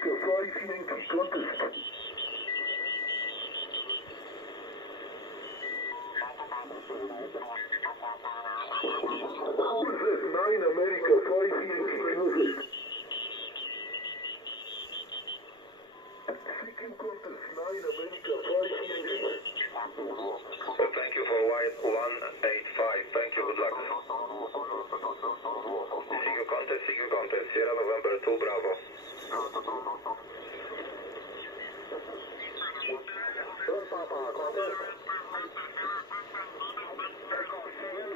America 5 Yankee contest. Contest 9 America 5 Yankee contest. Second contest 9 America 5 Yankee. Thank you for white 185. Thank you, good luck. Single contest, Sierra November 2, Bravo. Papa, contest. Echo 7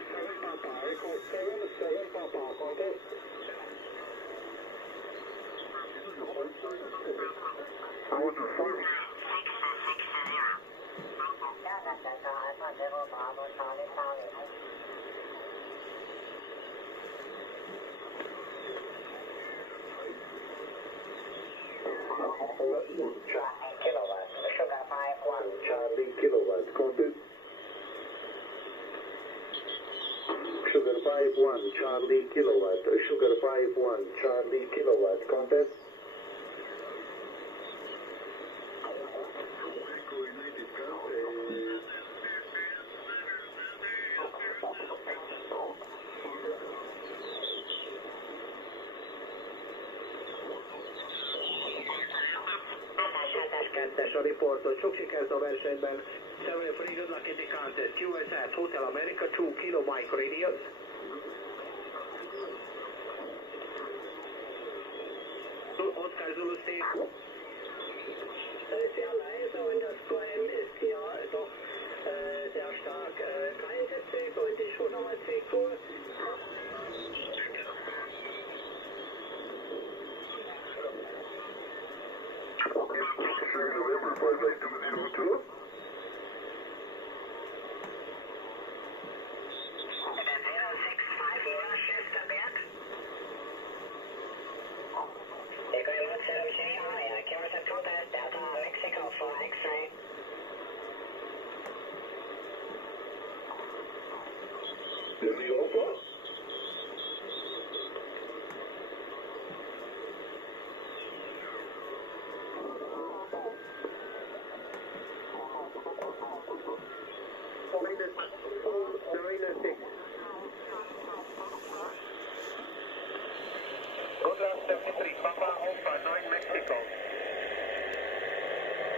Papa, Echo 7 Papa, contest. I want to follow. Kilowatt, sugar 5-1. Charlie Kilowatt, contest. Sugar 5-1, Charlie Kilowatt, Sugar 5-1, Charlie Kilowatt, contest. Kettes a riportot, sok sikert a versenyben. 7 for good luck in the contest. QSS Hotel America 2 Kilo Mike radius. Oscar Zulu Steve. Sehr leise und das Qualm ist hier doch sehr stark einsätzig und die Schwungermatzig-Tour. November 58202. Is he over?